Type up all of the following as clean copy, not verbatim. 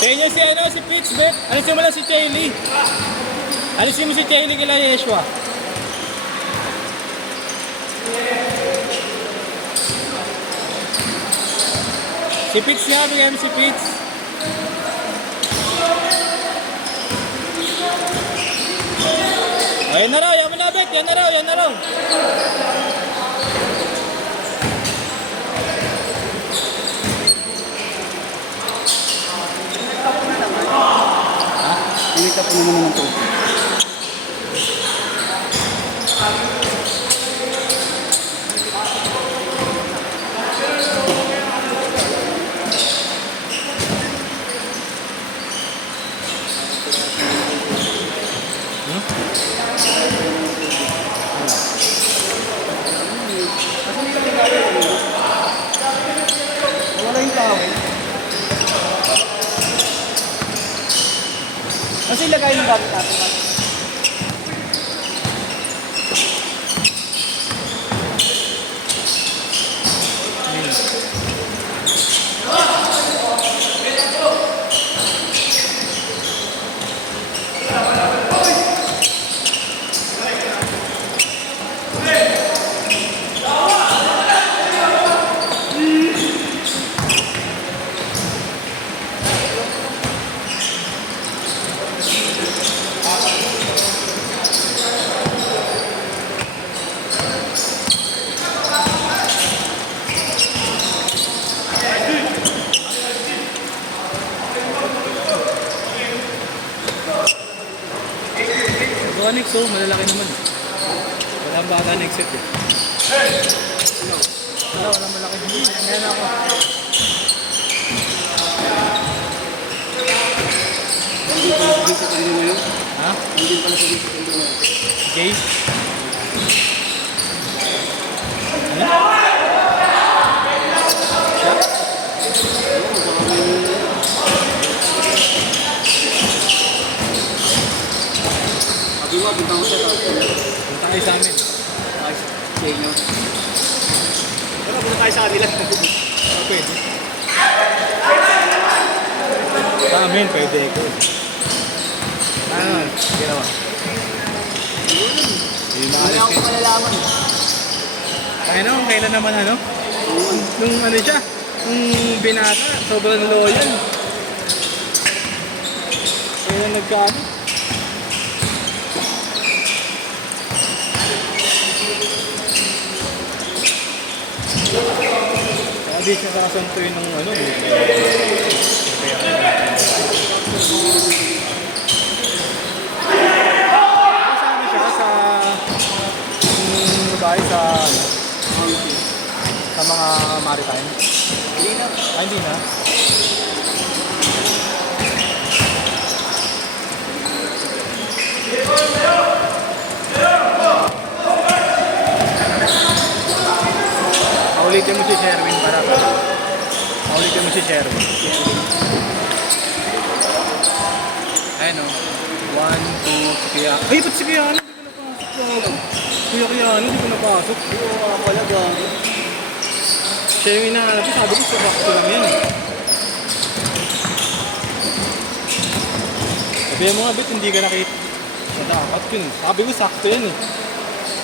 Sa inyo si ano, si Pittsburgh. Alisin mo lang si Chaley. Alisin mo si Chaley kila Yeshua. Si Pitts nga, bigyan mo si Pitts. Ayan na raw, yan mo na, Bet. Yan na raw, yan na raw. Inikap mo naman ito. Wala yung tawin. Kasi ilagay yung bakit natin. Next, so malalaki naman. Walang bata next set eh. Walang malaki. Ayan ako. Ha? Hindi pala sa dito ito mo. Jay? Punta ko sa taas. Punta kayo sa amin. Sa inyo. Pero punta tayo sa kanila. Pwede. Sa amin, pwede ko. Ano? Ginawa. Wala akong malalaman. Kaya naman, kailan naman ano? Nung ano siya? Nung binata, sobrang loyal. Kailan nagkaano? Hindi siya nakasantoy ng ano eh. Kasama siya sa bahay sa mga maritime. Hindi na. Ah, hindi na. Ulitin mo si Sherwin para ulitin mo si Sherwin. Ayun o. 1, 2, kaya. Ay, ba't si Kaya? Hindi ko napasok. Kaya hindi ko napasok. Oo, pala gano'n. Sherwin na alam ko, sabi ko sa bakto lang yan. Sabi mo nga, Bet, hindi ka nakita. Dapat yun. Sabi ko, sakto yan eh.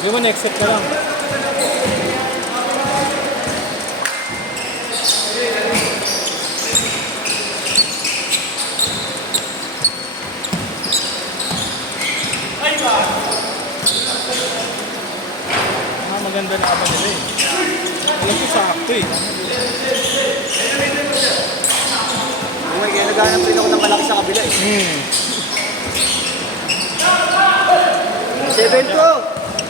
Sabi mo, next set ka lang. Maganda na kaba nila eh. Alam ko sakto eh. Kaya naghanap rin ako ng malaki sa kabila eh. 7 ko!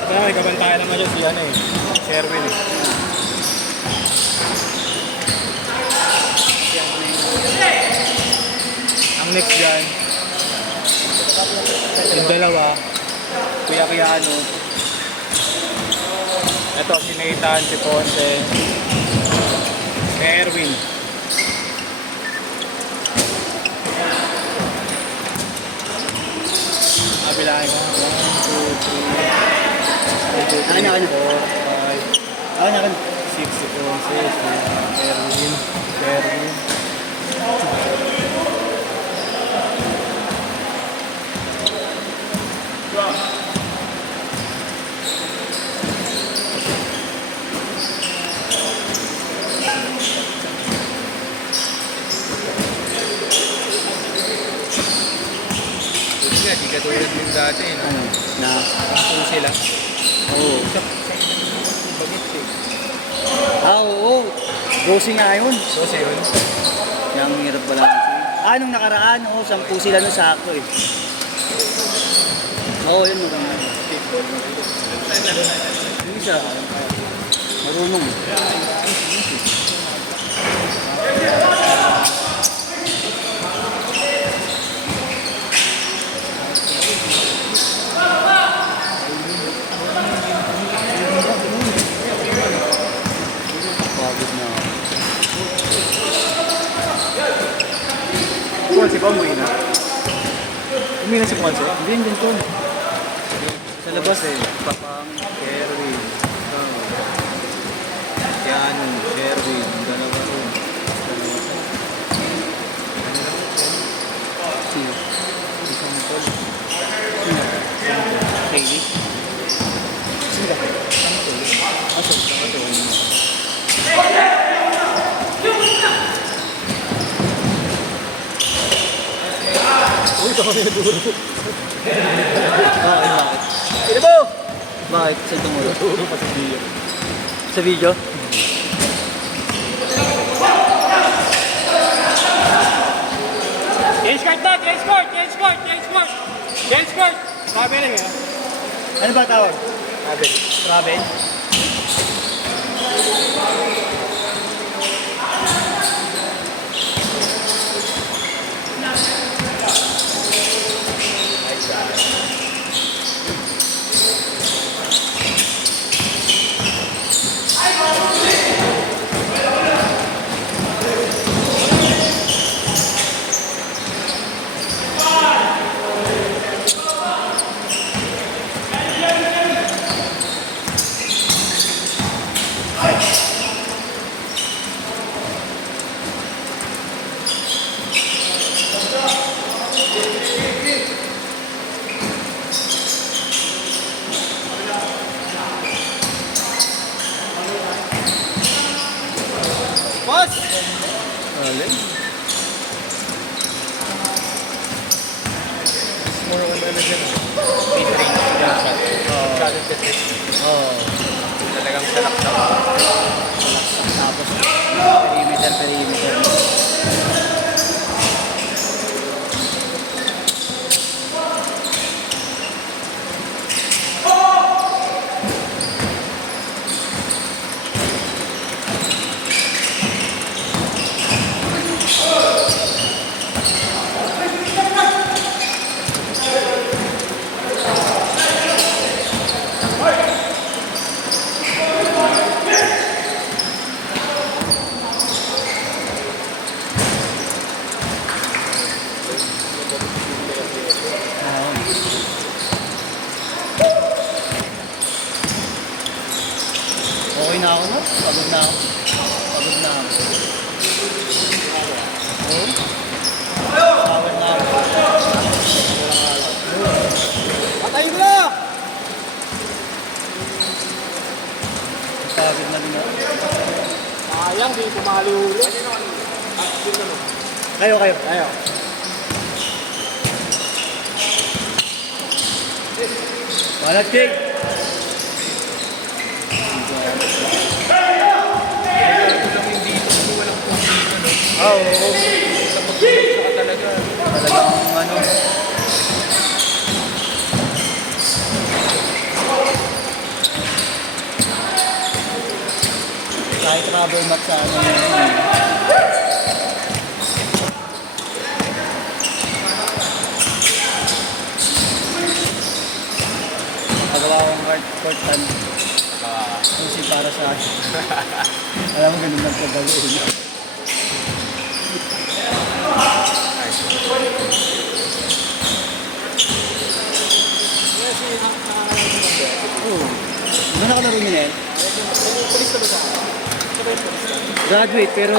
Kaya may kabantayan naman siya si ano eh. Sherwin eh. Ang next dyan, yung dalawa, Kuya Kiano. Ito, si Nathan, si Ponce, si Erwin. Kabilaan ko. 1, 2, 3, 4, 5, 6, si Ponce, si Erwin, dati, no? Ano? Na? Kung sila. Oo. Bagit eh. Oo. 12 nga yun. Kasi yun. Yung hirap pala. Nung nakaraan, 10 sila nun sakto eh. Oo, yun maganda. Yung isa, marunong. Pagod na. Kwanse ba umuwi na? Umuwi na si Kwanse? Hindi, hindi to. Sa labas eh. Papang, Kerwin, Keanu, Sherwin, dalawa ron. Sino? Isang tol. Kaylee? Sino ba? Isang tol. Aso? Isang tol. Uy, baka may naguro. Bakit? Ina mo! Bakit? Saan tumulo? Naguro pa sa video. Sa video? Change court na! Change court! Change court! Change court! Change court! Sabi rin eh. Ano ba tawag? Sabi. Raven? Boss! Alin? More on ano dyan. Mid-range na shot. Challenge kasi. Oo. Talagang salak-salak. Tapos, perimeter. Okay na ako, no? Pagod na ako. Pagod na ako. Oo? Pagod na ako. Patay mo na! Pagod na din ako. Sayang, di pumali ulit. Kayo. Banat King! Ito lang yung dito kasi walang push dito, no? Oo. Sa pag-push ka talaga. Talagang ano. Kahit rubber mat sa ano yun. Pagawa akong court time. Kasi para sa akin. Alam mo, ganun lang pagdaloon. Oo. Ano nakalaro niyo na yan? Graduate, pero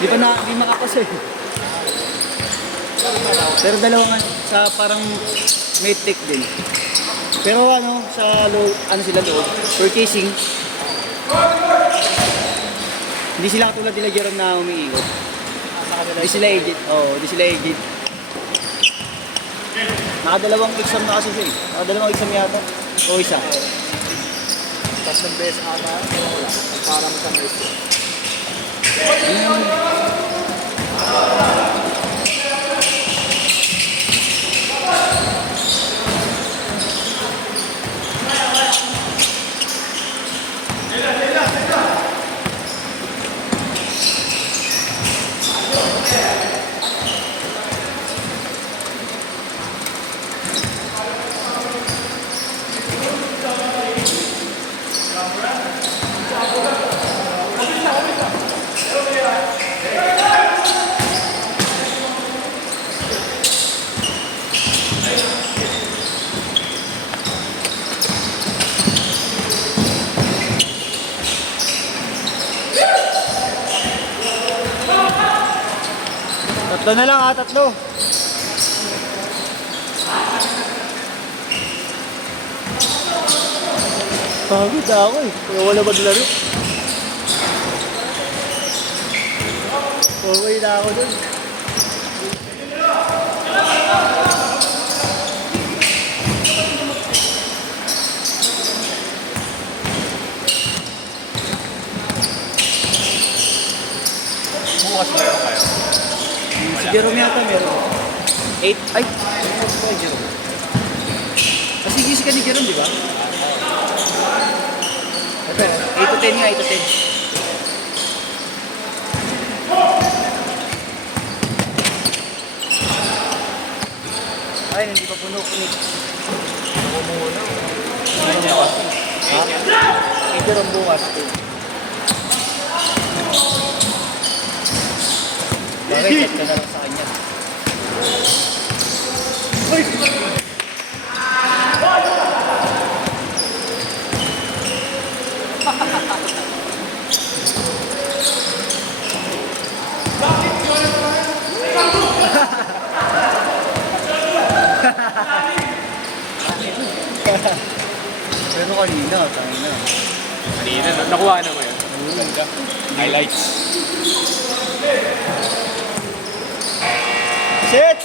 di makapasa eh. Pero dalawang sa parang medtech din. Pero ano, sa loob, ano sila loob, per casing. Hindi sila katulad nila Jerome na umiikot. Hindi sila agent. Oo, hindi sila agent. Nakadalawang exam na kasi siya eh. Nakadalawang exam yata. O isa. Tatlong beses ata, wala. Parang isang beses. Tatlo na lang ha, tatlo. Pagod na ako eh. Kaya wala maglaro. Okay na ako dun. Bukas meron kayo. Si Jerome yata meron. 8, ay, ay Jerome. Kasi gisi ka ni Jerome, di ba? Ito, 8 to 10 nga, 8 to 10. Ay, hindi pa puno. Ako muna. Si Jerome bukas. Bakit? Chat ka na lang sa kanya. Pero kanina, kanina. Kanina, nakuha na mo yan. Ganda. Highlights. Set!